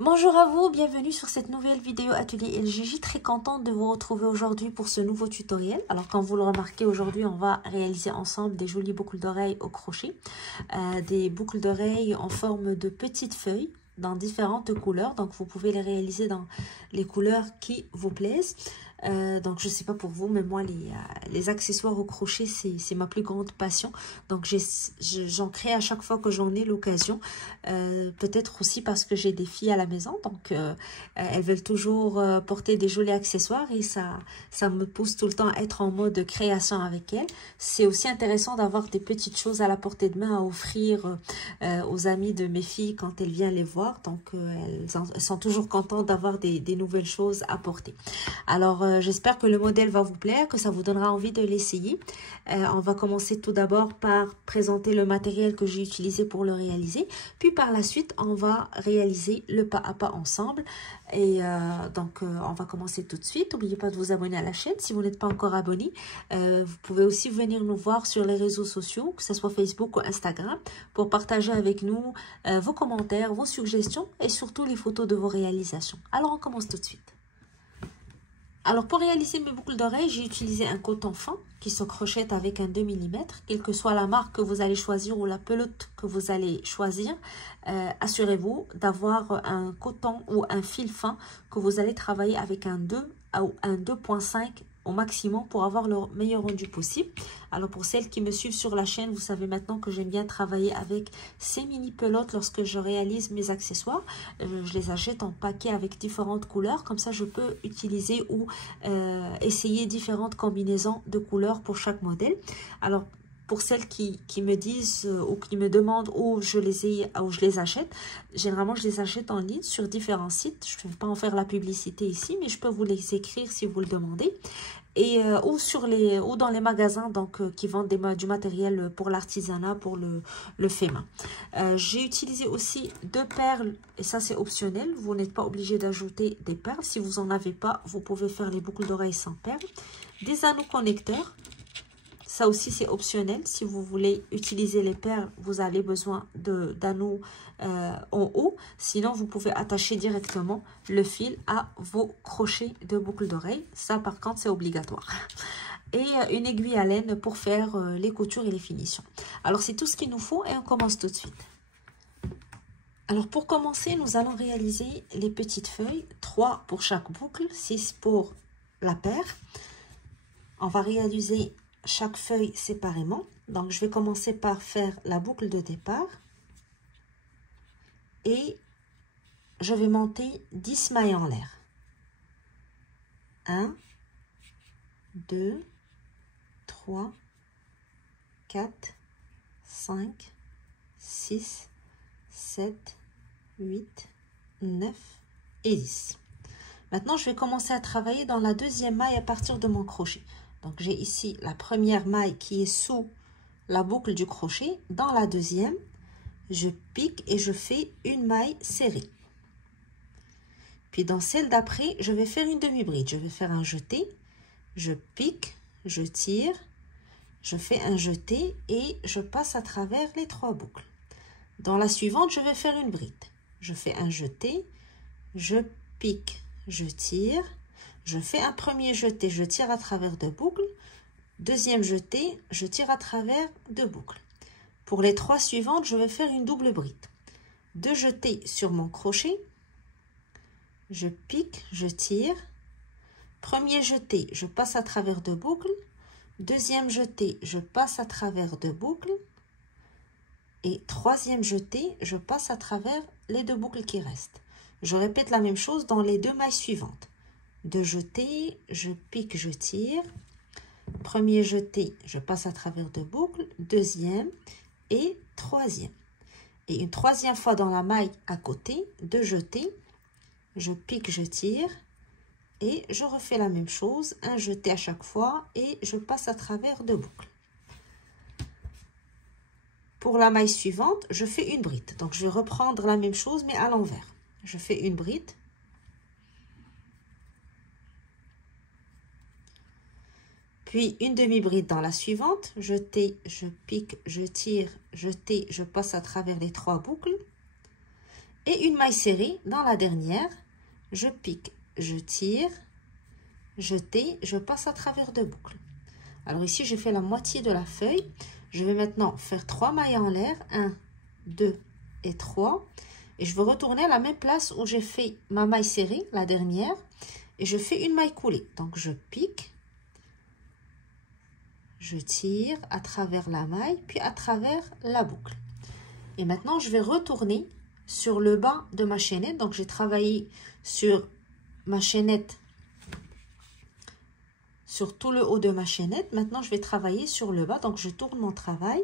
Bonjour à vous, bienvenue sur cette nouvelle vidéo atelier LGJ. Très contente de vous retrouver aujourd'hui pour ce nouveau tutoriel. Alors comme vous le remarquez, aujourd'hui on va réaliser ensemble des jolies boucles d'oreilles au crochet. Des boucles d'oreilles en forme de petites feuilles dans différentes couleurs. Donc vous pouvez les réaliser dans les couleurs qui vous plaisent. Donc je sais pas pour vous, mais moi les accessoires au crochet c'est ma plus grande passion. Donc j'en crée à chaque fois que j'en ai l'occasion. Peut-être aussi parce que j'ai des filles à la maison, donc elles veulent toujours porter des jolis accessoires et ça me pousse tout le temps à être en mode création avec elles. C'est aussi intéressant d'avoir des petites choses à la portée de main à offrir aux amies de mes filles quand elles viennent les voir. Donc elles sont toujours contentes d'avoir des nouvelles choses à porter. Alors j'espère que le modèle va vous plaire, que ça vous donnera envie de l'essayer. On va commencer tout d'abord par présenter le matériel que j'ai utilisé pour le réaliser. Puis par la suite, on va réaliser le pas à pas ensemble. Et on va commencer tout de suite. N'oubliez pas de vous abonner à la chaîne si vous n'êtes pas encore abonné. Vous pouvez aussi venir nous voir sur les réseaux sociaux, que ce soit Facebook ou Instagram, pour partager avec nous vos commentaires, vos suggestions et surtout les photos de vos réalisations. Alors on commence tout de suite. Alors pour réaliser mes boucles d'oreilles, j'ai utilisé un coton fin qui se crochette avec un 2 mm. Quelle que soit la marque que vous allez choisir ou la pelote que vous allez choisir, assurez-vous d'avoir un coton ou un fil fin que vous allez travailler avec un 2 ou un 2.5 au maximum pour avoir le meilleur rendu possible. Alors pour celles qui me suivent sur la chaîne, vous savez maintenant que j'aime bien travailler avec ces mini pelotes lorsque je réalise mes accessoires. Je les achète en paquet avec différentes couleurs, comme ça je peux utiliser ou essayer différentes combinaisons de couleurs pour chaque modèle. Alors pour celles qui me disent ou qui me demandent où je les achète, généralement je les achète en ligne sur différents sites. Je ne vais pas en faire la publicité ici, mais je peux vous les écrire si vous le demandez. Et ou dans les magasins qui vendent du matériel pour l'artisanat, pour le fait main. J'ai utilisé aussi 2 perles, et ça c'est optionnel. Vous n'êtes pas obligé d'ajouter des perles. Si vous n'en avez pas, vous pouvez faire les boucles d'oreilles sans perles. Des anneaux connecteurs. Ça aussi, c'est optionnel. Si vous voulez utiliser les perles, vous avez besoin d'anneaux en haut. Sinon, vous pouvez attacher directement le fil à vos crochets de boucles d'oreilles. Ça, par contre, c'est obligatoire. Et une aiguille à laine pour faire les coutures et les finitions. Alors, c'est tout ce qu'il nous faut et on commence tout de suite. Alors, pour commencer, nous allons réaliser les petites feuilles. 3 pour chaque boucle, 6 pour la paire. On va réaliser chaque feuille séparément. Donc, je vais commencer par faire la boucle de départ. Et je vais monter 10 mailles en l'air. 1, 2, 3, 4, 5, 6, 7, 8, 9 et 10. Maintenant, je vais commencer à travailler dans la deuxième maille à partir de mon crochet. Donc, j'ai ici la première maille qui est sous la boucle du crochet. Dans la deuxième, je pique et je fais une maille serrée. Puis, dans celle d'après, je vais faire une demi-bride. Je vais faire un jeté, je pique, je tire, je fais un jeté et je passe à travers les 3 boucles. Dans la suivante, je vais faire une bride. Je fais un jeté, je pique, je tire. Je fais un premier jeté, je tire à travers 2 boucles. Deuxième jeté, je tire à travers 2 boucles. Pour les 3 suivantes, je vais faire une double bride. 2 jetés sur mon crochet. Je pique, je tire. Premier jeté, je passe à travers 2 boucles. Deuxième jeté, je passe à travers 2 boucles. Et troisième jeté, je passe à travers les 2 boucles qui restent. Je répète la même chose dans les 2 mailles suivantes. 2 jetés, je pique, je tire. Premier jeté, je passe à travers 2 boucles. Deuxième et troisième. Et une troisième fois dans la maille à côté, 2 jetés, je pique, je tire. Et je refais la même chose, un jeté à chaque fois et je passe à travers 2 boucles. Pour la maille suivante, je fais une bride. Donc, je vais reprendre la même chose mais à l'envers. Je fais une bride. Puis une demi-bride dans la suivante. Jeté, je pique, je tire, jeté, je passe à travers les 3 boucles. et une maille serrée dans la dernière. Je pique, je tire, je tais, je passe à travers 2 boucles. Alors ici, j'ai fait la moitié de la feuille. Je vais maintenant faire 3 mailles en l'air. 1, 2 et 3. Et je vais retourner à la même place où j'ai fait ma maille serrée, la dernière. Et je fais une maille coulée. Donc, je pique. Je tire à travers la maille, puis à travers la boucle. Et maintenant, je vais retourner sur le bas de ma chaînette. Donc, j'ai travaillé sur ma chaînette, sur tout le haut de ma chaînette. Maintenant, je vais travailler sur le bas. Donc, je tourne mon travail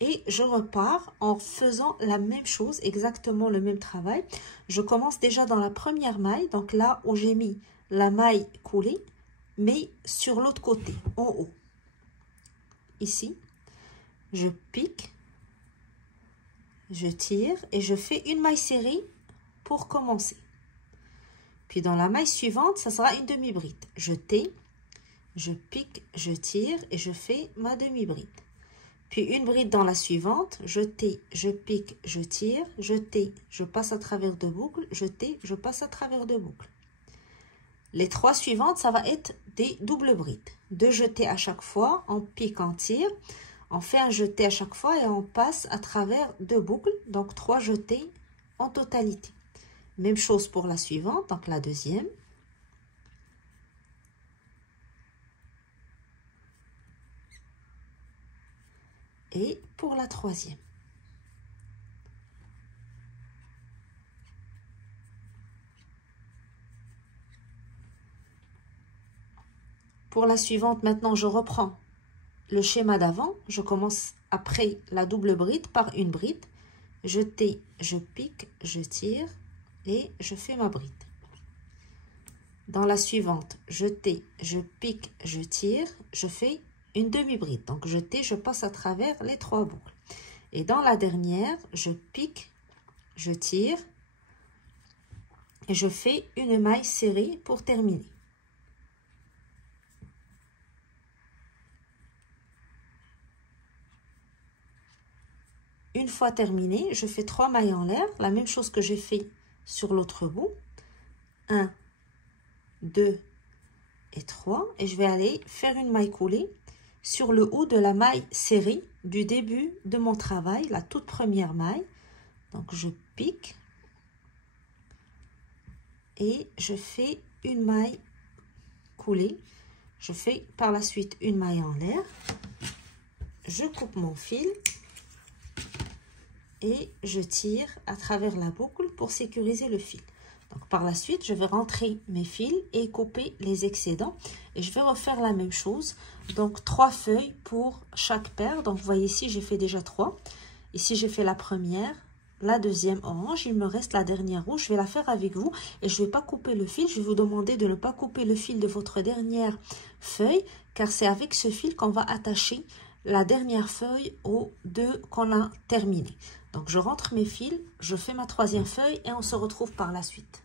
et je repars en faisant la même chose, exactement le même travail. Je commence déjà dans la première maille, donc là où j'ai mis la maille coulée, mais sur l'autre côté, en haut. Ici, je pique, je tire et je fais une maille serrée pour commencer. Puis dans la maille suivante, ça sera une demi-bride. Je tais, je pique, je tire et je fais ma demi-bride. Puis une bride dans la suivante, je tais, je pique, je tire, je tais, je passe à travers 2 boucles, je tais, je passe à travers 2 boucles. Les 3 suivantes, ça va être des doubles brides. 2 jetés à chaque fois, on pique, on tire, on fait un jeté à chaque fois et on passe à travers 2 boucles, donc 3 jetés en totalité. Même chose pour la suivante, donc la deuxième. Et pour la troisième. Pour la suivante, maintenant, je reprends le schéma d'avant. Je commence après la double bride par une bride. Je tais, je pique, je tire et je fais ma bride. Dans la suivante, je tais, je pique, je tire, je fais une demi-bride. Donc, je tais, je passe à travers les 3 boucles. Et dans la dernière, je pique, je tire et je fais une maille serrée pour terminer. Une fois terminé, je fais 3 mailles en l'air, la même chose que j'ai fait sur l'autre bout. 1, 2 et 3. Et je vais aller faire une maille coulée sur le haut de la maille serrée du début de mon travail, la toute première maille. Donc, je pique et je fais une maille coulée. Je fais par la suite une maille en l'air. Je coupe mon fil et je tire à travers la boucle pour sécuriser le fil. Donc, par la suite, je vais rentrer mes fils et couper les excédents. Et je vais refaire la même chose. Donc, 3 feuilles pour chaque paire. Donc, vous voyez ici, j'ai fait déjà 3. Ici, j'ai fait la première, la deuxième orange. Il me reste la dernière rouge. Je vais la faire avec vous. Et je ne vais pas couper le fil. Je vais vous demander de ne pas couper le fil de votre dernière feuille. Car c'est avec ce fil qu'on va attacher la dernière feuille aux 2 qu'on a terminé. Donc, je rentre mes fils, je fais ma 3e feuille et on se retrouve par la suite.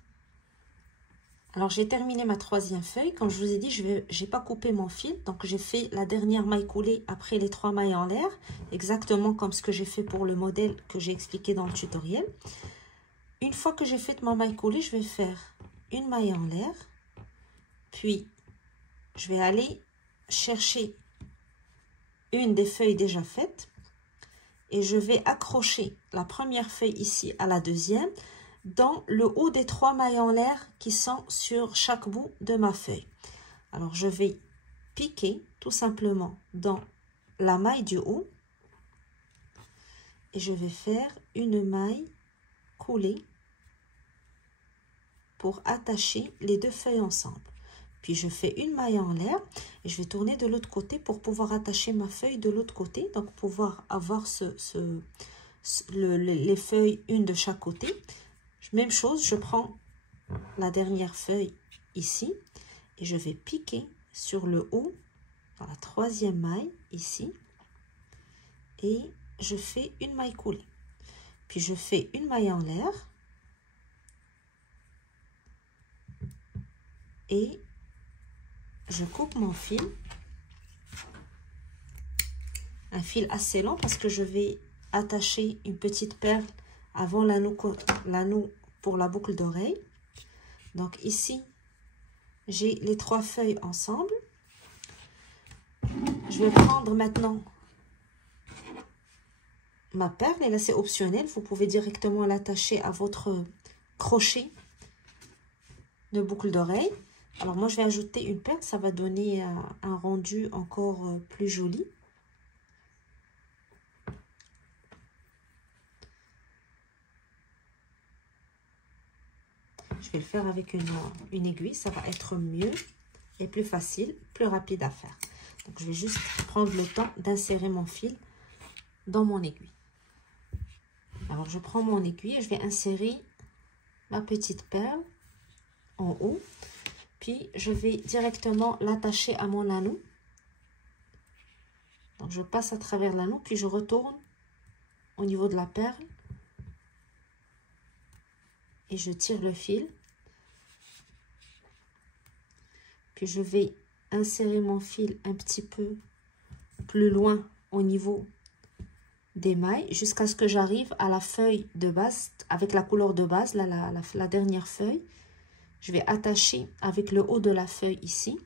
Alors, j'ai terminé ma 3e feuille. Comme je vous ai dit, je n'ai pas coupé mon fil. Donc, j'ai fait la dernière maille coulée après les 3 mailles en l'air. Exactement comme ce que j'ai fait pour le modèle que j'ai expliqué dans le tutoriel. Une fois que j'ai fait ma maille coulée, je vais faire une maille en l'air. Puis, je vais aller chercher une des feuilles déjà faites. Et je vais accrocher la première feuille ici à la deuxième dans le haut des 3 mailles en l'air qui sont sur chaque bout de ma feuille. Alors, je vais piquer tout simplement dans la maille du haut et je vais faire une maille coulée pour attacher les 2 feuilles ensemble. Puis, je fais une maille en l'air et je vais tourner de l'autre côté pour pouvoir attacher ma feuille de l'autre côté. Donc, pouvoir avoir les feuilles une de chaque côté. Même chose, je prends la dernière feuille ici et je vais piquer sur le haut dans la 3e maille ici. Et je fais une maille coulée. Puis, je fais une maille en l'air. Et je coupe mon fil, un fil assez long parce que je vais attacher une petite perle avant l'anneau pour la boucle d'oreille. Donc ici, j'ai les 3 feuilles ensemble. Je vais prendre maintenant ma perle, et là c'est optionnel, vous pouvez directement l'attacher à votre crochet de boucle d'oreille. Alors moi je vais ajouter une perle, ça va donner un rendu encore plus joli. Je vais le faire avec une aiguille, ça va être mieux et plus facile, plus rapide à faire. Donc je vais juste prendre le temps d'insérer mon fil dans mon aiguille. Alors je prends mon aiguille et je vais insérer ma petite perle en haut. Puis je vais directement l'attacher à mon anneau. Donc je passe à travers l'anneau, puis je retourne au niveau de la perle. Et je tire le fil. Puis je vais insérer mon fil un petit peu plus loin au niveau des mailles jusqu'à ce que j'arrive à la feuille de base avec la couleur de base, là, la dernière feuille. Je vais attacher avec le haut de la feuille ici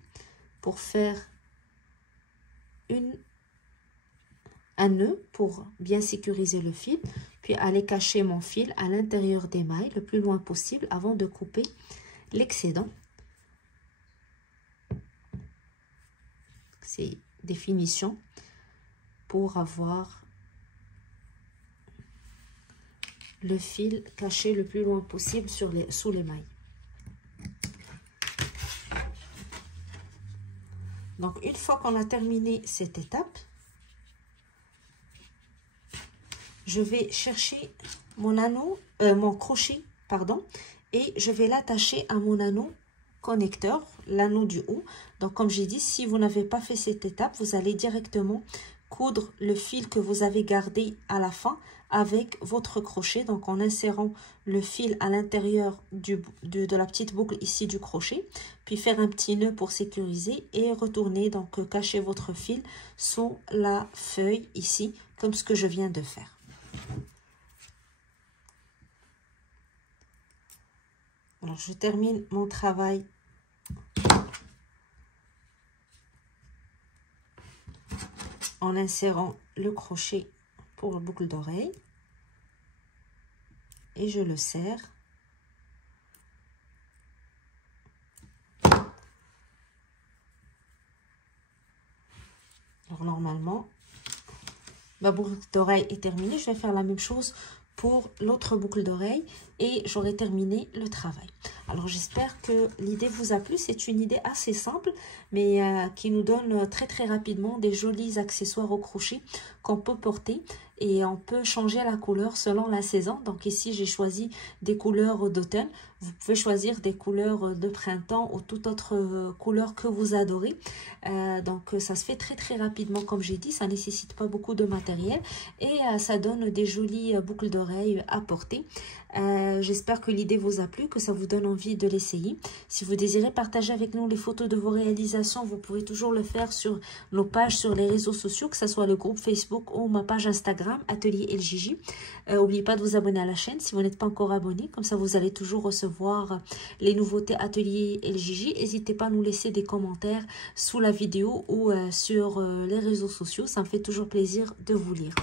pour faire un nœud pour bien sécuriser le fil, puis aller cacher mon fil à l'intérieur des mailles le plus loin possible avant de couper l'excédent. C'est des finitions pour avoir le fil caché le plus loin possible sous les mailles. Donc une fois qu'on a terminé cette étape, je vais chercher mon anneau, mon crochet, pardon, et je vais l'attacher à mon anneau connecteur, l'anneau du haut. Donc comme j'ai dit, si vous n'avez pas fait cette étape, vous allez directement coudre le fil que vous avez gardé à la fin avec votre crochet, donc en insérant le fil à l'intérieur de la petite boucle ici du crochet, puis faire un petit nœud pour sécuriser et retourner, donc cacher votre fil sous la feuille ici, comme ce que je viens de faire. Alors je termine mon travail en insérant le crochet pour la boucle d'oreille et je le serre. Alors normalement, ma boucle d'oreille est terminée. Je vais faire la même chose pour l'autre boucle d'oreille et j'aurai terminé le travail. Alors j'espère que l'idée vous a plu. C'est une idée assez simple mais qui nous donne très rapidement des jolis accessoires au crochet qu'on peut porter et on peut changer la couleur selon la saison. Donc ici j'ai choisi des couleurs d'automne. Vous pouvez choisir des couleurs de printemps ou toute autre couleur que vous adorez. Donc ça se fait très rapidement comme j'ai dit. Ça ne nécessite pas beaucoup de matériel et ça donne des jolies boucles d'oreilles à porter. J'espère que l'idée vous a plu, que ça vous donne envie de l'essayer. Si vous désirez partager avec nous les photos de vos réalisations, vous pouvez toujours le faire sur nos pages sur les réseaux sociaux, que ce soit le groupe Facebook ou ma page Instagram, Atelier LJJ. N'oubliez pas de vous abonner à la chaîne si vous n'êtes pas encore abonné, comme ça vous allez toujours recevoir les nouveautés Atelier LJJ. N'hésitez pas à nous laisser des commentaires sous la vidéo ou sur les réseaux sociaux, ça me fait toujours plaisir de vous lire.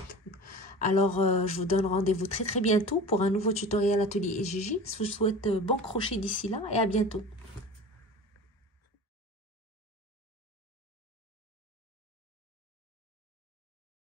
Alors, je vous donne rendez-vous très bientôt pour un nouveau tutoriel Atelier LJJ. Je vous souhaite bon crochet d'ici là et à bientôt.